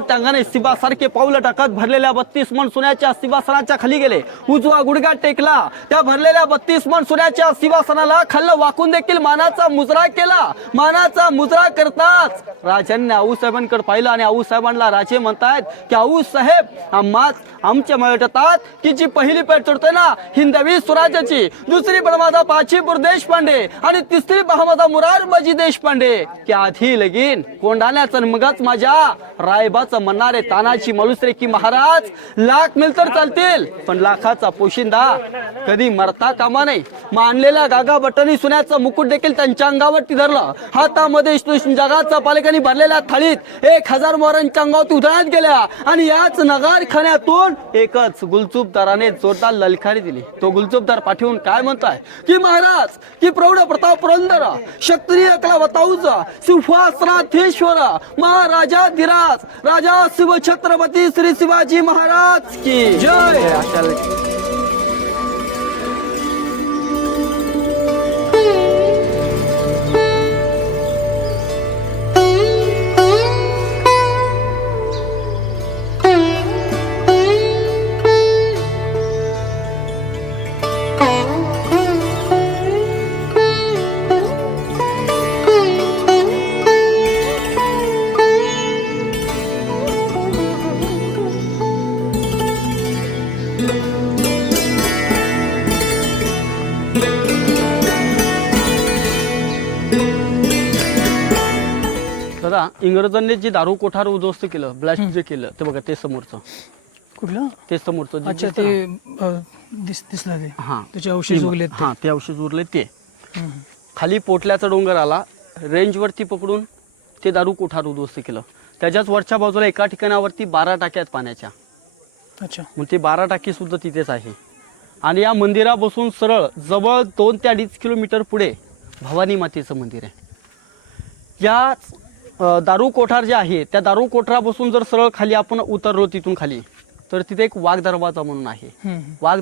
टांगाने सिंहासारखे पावलं टाकत भरलेल्या 32 मन सोन्याच्या सिंहासनाच्या खाली गेले. उजवा गुडघा टेकला. त्या भरलेल्या 32 मन सोन्याच्या सिंहासनाला खाल्लं वाकून देखील मानाचा मुजरा केला. मानाचा मुजरा करताच राजांनी आऊसाहेबांकडे पाहिलं आणि आऊसाहेबांना राजे म्हणतायत की आऊसाहेब आमच्या मळटात की जी पहिली पेट चढतोय ना हिंदवी स्वराज्याची, दुसरी माझा पाचीपूर देशपांडे आणि तिसरी माझा मुरारबाजी देशपांडे की आधी लगीन कोंडाण्याचं मगच माझ्या रायबाचं म्हणणारे तानाची मालुसरे की महाराज लाख मिल तर चालतील पण लाखाचा पोशिंदा कधी मरता कामा नाही. मानलेल्या गागा बटणी सोन्याचं मुकुट देखील त्यांच्या अंगावरती धरलं. हातामध्ये जगाचा पालकांनी भरलेल्या थाळीत 1000 मोहरांच्या अंगावरती उधळण्यात गेल्या आणि याच नगारखान्यातून एकच गुलचूपदाराने जोरदार ललकारी दिली. तो गुलचूपदार पाठवून काय म्हणताय की महाराज की प्रौढ प्रताप पुरंदर क्षत्रिय कला बताऊचा सिंहासनाधीश्वर महाराजा धीराज राजा शिव छत्रपती श्री शिवाजी महाराज की जय. दादा इंग्रजांनी जे दारू कोठार उद्ध्वस्त केलं, ब्लास्ट जे केलं ते बघा ते समोरचं कुठलं ते समोरचं अच्छा ते दिसलं ते हा त्याचे अवशेष उरले हा ते अवशेष उरले ते खाली पोटल्याचा डोंगर आला रेंजवरती पकडून ते दारू कोठार उद्ध्वस्त केलं. त्याच्याच वरच्या बाजूला एका ठिकाणावरती 12 टाक्या आहेत पाण्याच्या. अच्छा मग ते 12 टाकी सुद्धा तिथेच आहे. आणि या मंदिरापासून सरळ जवळ 2 ते 2.5 किलोमीटर पुढे भवानी मातेचं मंदिर आहे. या दारू कोठार जे आहे त्या दारू कोठारापासून जर सरळ खाली आपण उतरलो तिथून खाली तर तिथे एक वाघ दरवाजा म्हणून आहे. वाघ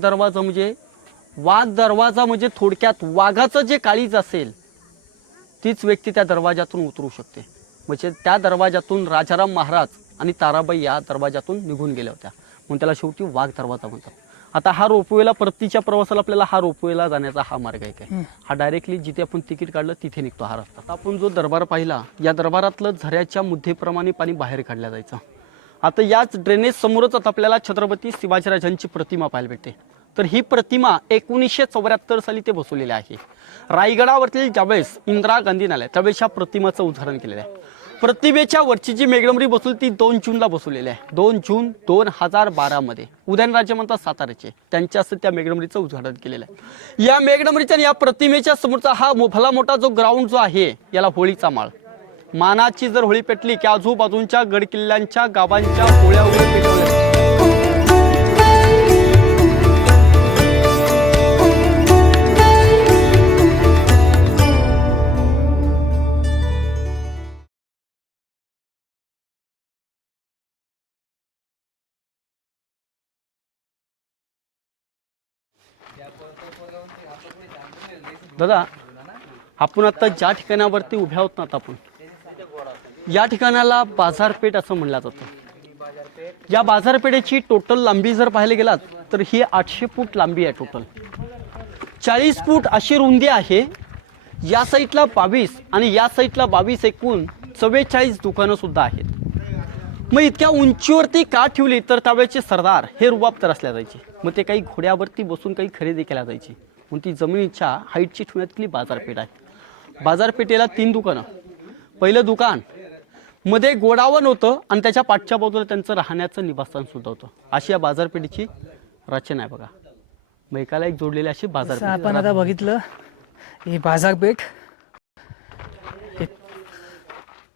दरवाजा म्हणजे थोडक्यात वाघाचं जे काळीज असेल तीच व्यक्ती त्या दरवाजातून उतरू शकते. म्हणजे त्या दरवाजातून राजाराम महाराज आणि ताराबाई या दरवाजातून निघून गेल्या होत्या म्हणून त्याला शेवटी वाघ दरवाजा म्हणतात. आता हा रोपवेला परतीच्या प्रवासाला आपल्याला हा रोपवेला जाण्याचा हा मार्ग आहे काय हा डायरेक्टली जिथे आपण तिकीट काढलं तिथे निघतो हा रस्ता. आता आपण जो दरबार पाहिला या दरबारातलं झऱ्याच्या मुद्धेप्रमाणे पाणी बाहेर काढलं जायचं. आता याच ड्रेनेज समोरच आता आपल्याला छत्रपती शिवाजीराजांची प्रतिमा पाहायला भेटते. तर ही प्रतिमा 1974 साली ते बसवलेली आहे. रायगडावरतील ज्यावेळेस इंदिरा गांधी आल्या त्यावेळेस या प्रतिमाचं उदाहरण केलेलं आहे. प्रतिमेच्या वरची जी मेघडंबरी बसवली ती 2 जूनला बसवलेली आहे. 2 जून 2012 मध्ये उदयनराजे म्हणतात साताऱ्याचे त्यांच्या असं त्या मेघडंबरीचं उद्घाटन केलेलं आहे. या मेघडंबरीच्या या प्रतिमेच्या समोरचा हा भला मोठा जो ग्राउंड जो आहे याला होळीचा माळ. मानाची जर होळी पेटली की आजूबाजूंच्या गडकिल्ल्यांच्या गावांच्या होळ्या वगैरे पेटवल्या. दादा आपण आता ज्या ठिकाणावरती उभ्या आहोत ना आता आपण या ठिकाणाला बाजारपेठ असं म्हणलं जातं. या बाजारपेठेची टोटल लांबी जर पाहायला गेलात तर ही 800 फूट लांबी आहे. टोटल 40 फूट अशी रुंदी आहे. या साईडला 22 आणि या साईडला 22 एकूण 44 दुकानं सुद्धा आहेत. मग इतक्या उंचीवरती का ठेवली तर त्यावेळेचे सरदार हे रुबाबदार असल्या जायचे. मग ते काही घोड्यावरती बसून काही खरेदी केल्या जायची म्हणून ती जमिनीच्या हाईटची ठेवण्यात केली बाजारपेठ आहे. बाजारपेठेला 3 दुकानं. पहिलं दुकान मध्ये गोडावण होतं आणि त्याच्या पाठच्या बाजूला त्यांचं राहण्याचं निवासस्थान सुद्धा होतं. अशी या बाजारपेठेची रचना आहे बघा. मग एकाला एक जोडलेली अशी जसं बाजारपेठ. आपण आता बघितलं ही बाजारपेठ,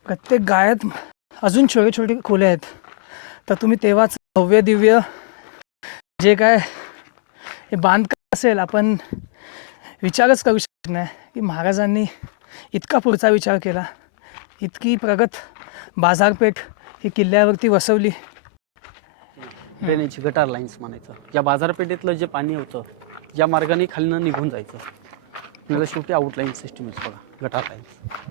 प्रत्येक गाळ्यात अजून छोटे छोटे खोले आहेत. तर तुम्ही तेव्हाच भव्य दिव्य जे काय हे बांधकाम असेल, आपण विचारच करू शकत नाही की महाराजांनी इतका पुढचा विचार केला, इतकी प्रगत बाजारपेठ ही किल्ल्यावरती वसवली. ड्रेनेज गटार लाईन्स म्हणायचं. या बाजारपेठेतलं जे पाणी होतं ज्या मार्गाने खालनं निघून जायचं, आपल्याला शेवटी आउटलाईन सिस्टीमच बघा, गटार लाईन्स.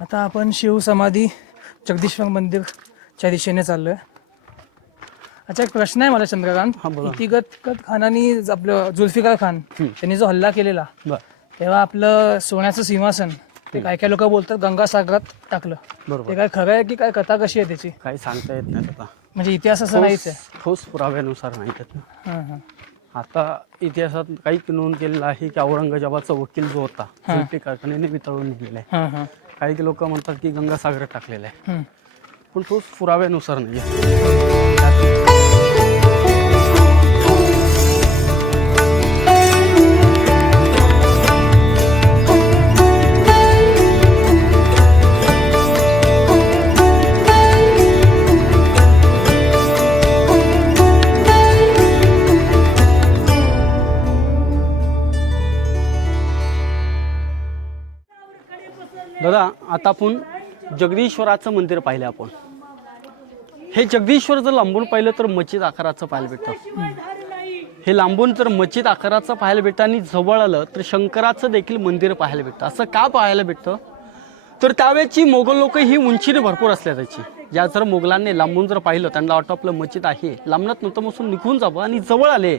आता आपण शिवसमाधी जगदीश्वर मंदिरच्या दिशेने चाललोय. अच्छा, एक प्रश्न आहे मला चंद्रकांत. हा, बोला. इतिगत खानानी आपलं जुल्फिकार खान त्यांनी जो हल्ला केलेला तेव्हा आपलं सोन्याचं सिंहासन ते काय काय लोक बोलतात गंगासागरात टाकलं. बरोबर. ते काय खरं आहे की काय, कथा कशी आहे त्याची? काही सांगता येत नाही आता. म्हणजे इतिहास असं नाहीच आहे. ठोस पुराव्यानुसार नाही त्यात. हां हां आता इतिहासात काही नोंद केलेलं आहे की औरंगजेबाचा वकील जो होता जुल्फिकार खानाने वितळून नेलेला आहे. हां हां काही लोक म्हणतात की गंगासागरात टाकलेलं आहे, हं. पण ठोस पुराव्यानुसार नाही. दादा, आता आपण जगदीश्वराचं मंदिर पाहिलं. आपण हे जगदीश्वर जर लांबून पाहिलं तर मस्जिद आकाराचं पाहायला भेटतं. हे लांबून जर मस्जिद आकाराचं पाहायला भेटतं आणि जवळ आलं तर शंकराचं देखील मंदिर पाहायला भेटतं. असं का पाहायला भेटतं तर त्यावेळेची मोगल लोक ही उंचीने भरपूर असल्या त्याची. या जर मोगलांनी लांबून जर पाहिलं, त्यांना वाटतं आपलं मस्जिद आहे, लांबनात नतमस्तून निघून जावं आणि जवळ आले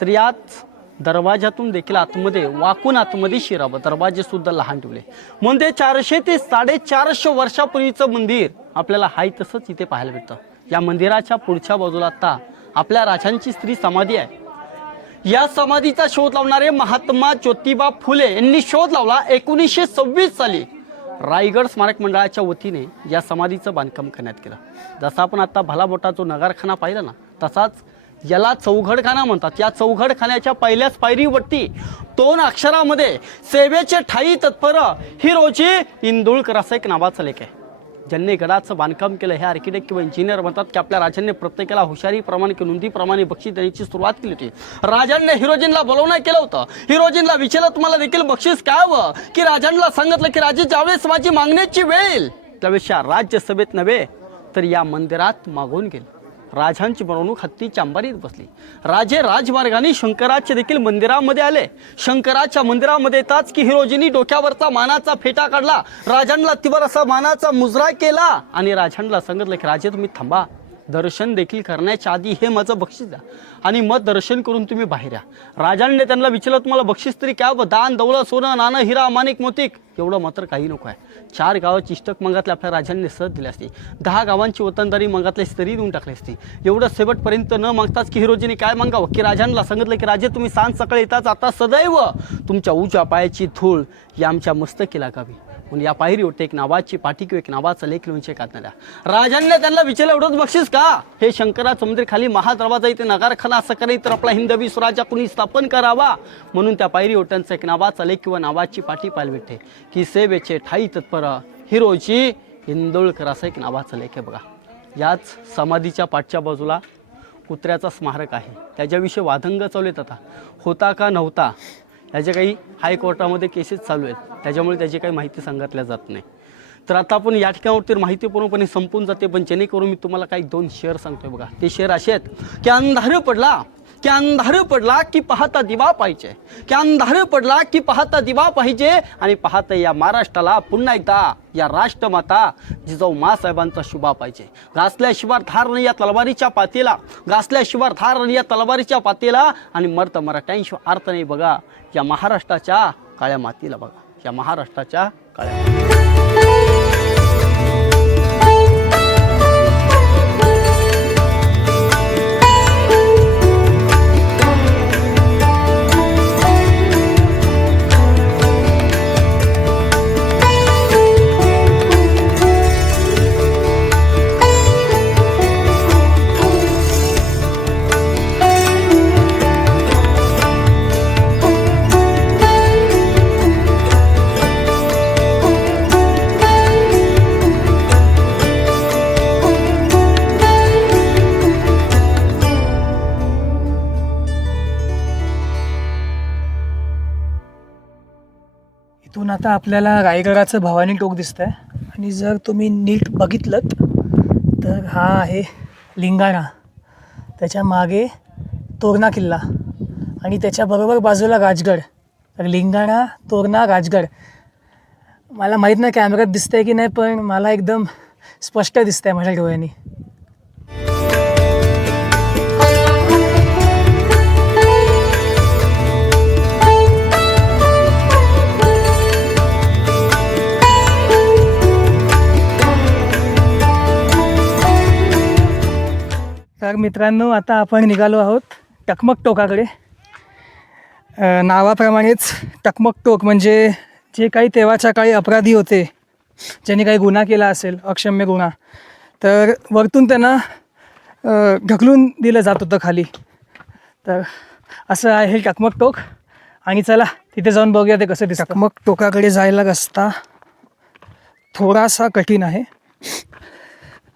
तर याच दरवाजातून देखील आतमध्ये वाकून आतमध्ये शिरावं. दरवाजे सुद्धा लहान ठेवले. म्हणजे 400 ते 450 वर्षापूर्वीचं मंदिर आपल्याला हाय तसंच इथे पाहायला भेटतं. या मंदिराच्या पुढच्या बाजूला आता आपल्या राजांची स्त्री समाधी आहे. या समाधीचा शोध लावणारे महात्मा ज्योतिबा फुले यांनी शोध लावला 1926 साली. रायगड स्मारक मंडळाच्या वतीने या समाधीचं बांधकाम करण्यात केलं. जसं आपण आता भलामोठा जो नगारखाना पाहिला ना, तसाच याला चौघडखाना म्हणतात. या चौघडखान्याच्या पहिल्याच पायरीवरती 2 अक्षरामध्ये सेवेचे ठाई तत्पर हिरोजी इंदुळकर असं एक नावाचा लेख आहे. ज्यांनी गडाचं बांधकाम केलं हे आर्किटेक्ट किंवा इंजिनियर म्हणतात की आपल्या राजांनी प्रत्येकाला हुशारीप्रमाणे किंवा नोंदीप्रमाणे बक्षीस देण्याची सुरुवात केली होती. राजांनी हिरोजींना बोलवणं केलं होतं. हिरोजींना विचारलं तुम्हाला देखील बक्षीस काय हवं, की राजांना सांगितलं की राजे ज्यावेळेस माझी मागण्याची वेळ येईल त्यावेळेस या राज्यसभेत नव्हे तर या मंदिरात मागून गेले. राजांची मिरवणूक हत्तीच्या अंबारीत बसली. राजे राजमार्गाने शंकराचे देखील मंदिरामध्ये आले. शंकराच्या मंदिरामध्ये येताच की हिरोजींनी डोक्यावरचा मानाचा फेटा काढला, राजांना तिवर असा मानाचा मुजरा केला आणि राजांना सांगितलं की राजे तुम्ही थांबा, दर्शन देखील करण्याच्या आधी हे माझं बक्षीस द्या आणि मग दर्शन करून तुम्ही बाहेर या. राजांनी त्यांना विचारलं तुम्हाला बक्षीस तरी काय हवं? दान, दौलत, सोनं, नाणं, हिरा, माणिक, मोतिक एवढं मात्र काही नको आहे. 4 गावाची इष्टक मंगातले आपल्या राजांनी सहज दिली असती. 10 गावांची वतनदारी मंगातले तरी देऊन टाकली असती. एवढं शेवटपर्यंत न मागताच की हिरोजीने काय मागावं की राजांना सांगितलं की राजे तुम्ही सांज सकाळी येताच आता सदैव तुमच्या उजव्या पायाची धूळ या आमच्या मस्तकीला लागावी म्हणून या पायरीवरती एक नावाची पाठी किंवा एक नावाचा लेख लिहून काढण्यात आला. राजांनी त्यांना विचारलं एवढंच बक्षीस का? हे शंकराचं मंदिर खाली महादरवाजा इथे नगारखाना असं करे तर आपला हिंदवी स्वराज्य कुणी स्थापन करावा म्हणून त्या पायरीवरत्यांचा एक नावाचा लेख किंवा नावाची पाठी पाहायला भेटते की सेवेचे ठाई तत्पर हिरोजी इंदुळकर असं एक नावाचा लेख आहे बघा. याच समाधीच्या पाठच्या बाजूला कुत्र्याचा स्मारक आहे. त्याच्याविषयी वादंग चालू आहेत. आता होता का नव्हता याचे काही हायकोर्टामध्ये केसेस चालू आहेत, त्याच्यामुळे त्याची काही माहिती सांगितल्या जात नाही. तर आता आपण या ठिकाणावरती माहिती पूर्णपणे संपून जाते, पण जेणेकरून मी तुम्हाला काही 2 शेअर सांगतोय बघा. ते शेअर असे आहेत की अंधार पडला की पाहता दिवा पाहिजे, की अंधार पडला की पाहता दिवा पाहिजे आणि पाहता या महाराष्ट्राला पुन्हा एकदा या राष्ट्रमाता जिजाऊ माँसाहेबांचा शुभा पाहिजे. घासल्याशिवाय धार नाही या तलवारीच्या पातेला, घासल्याशिवाय धार नाही या तलवारीच्या पातेला आणि मर्द मराठ्यांशिवाय अर्थ नाही बघा या महाराष्ट्राच्या काळ्या मातीला बघा, या महाराष्ट्राच्या काळ्या इथून आता आपल्याला रायगडाचं भवानी टोक दिसतंय आणि जर तुम्ही नीट बघितलं तर हा आहे लिंगाणा, त्याच्या मागे तोरणा किल्ला आणि त्याच्याबरोबर बाजूला राजगड. तर लिंगाणा, तोरणा, राजगड. मला माहीत नाही कॅमेऱ्यात दिसतंय की नाही, पण मला एकदम स्पष्ट दिसतंय माझ्या डोळ्यांनी. तर मित्रांनो, आता आपण निघालो आहोत टकमक टोकाकडे. नावाप्रमाणेच टकमक टोक म्हणजे जे काही तेव्हाच्या काळी अपराधी होते, ज्यांनी काही गुन्हा केला असेल, अक्षम्य गुन्हा, तर वरतून त्यांना ढकलून दिलं जात होतं खाली. तर असं आहे टकमक टोक. आणि चला तिथे जाऊन बघूया ते कसं दिसतं. टकमक टोकाकडे जायला रस्ता थोडासा कठीण आहे.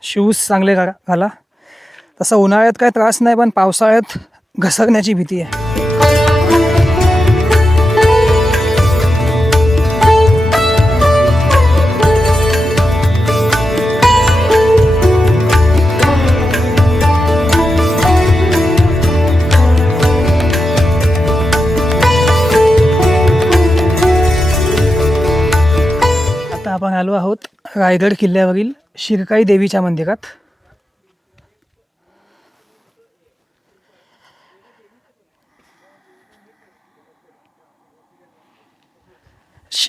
शूज चांगले घाला. तसं उन्हाळ्यात काय त्रास नाही, पण पावसाळ्यात घसरण्याची भीती आहे. आता आपण आलो आहोत रायगड किल्ल्यावरील शिरकाई देवीच्या मंदिरात.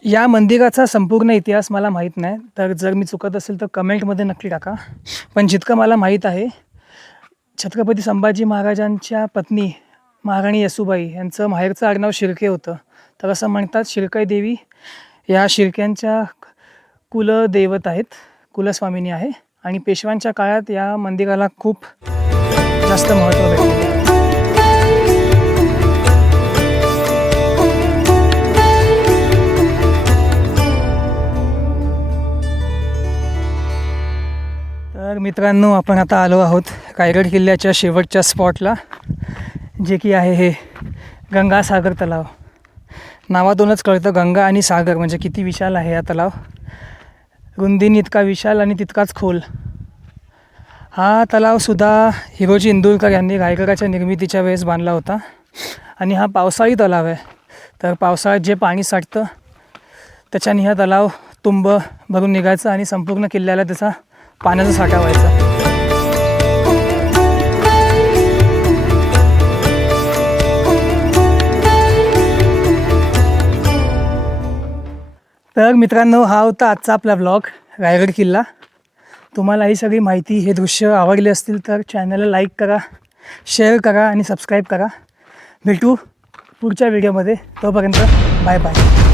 या मंदिराचा संपूर्ण इतिहास मला माहीत नाही, तर जर मी चुकत असेल तर कमेंटमध्ये नक्की टाका. पण जितकं मला माहीत आहे, छत्रपती संभाजी महाराजांच्या पत्नी महाराणी येसूबाई यांचं माहेरचं आडनाव शिर्के होतं. तर असं म्हणतात शिरकाई देवी या शिर्क्यांच्या कुलदैवत आहेत, कुलस्वामिनी आहे. आणि पेशव्यांच्या काळात या मंदिराला खूप जास्त महत्त्व भेटलं. तर मित्रांनो, आपण आता आलो आहोत रायगड किल्ल्याच्या शेवटच्या स्पॉटला, जे की आहे हे गंगासागर तलाव. नावातूनच कळतं गंगा आणि सागर म्हणजे किती विशाल आहे हा तलाव. रुंदीने इतका विशाल आणि तितकाच खोल. हा तलावसुद्धा हिरोजी इंदुरकर यांनी रायगडाच्या निर्मितीच्या वेळेस बांधला होता. आणि हा पावसाळी तलाव आहे. तर पावसाळ्यात जे पाणी साठतं त्याच्याने हा तलाव तुंब भरून निघायचं आणि संपूर्ण किल्ल्याला त्याचा पाण्याचा साठा व्हायचा. तर मित्रांनो, हा होता आजचा आपला व्लॉग रायगड किल्ला. तुम्हाला ही सगळी माहिती, हे दृश्य आवडले असतील तर चॅनलला लाईक करा, शेअर करा आणि सबस्क्राईब करा. भेटू पुढच्या व्हिडिओमध्ये. तोपर्यंत बाय बाय.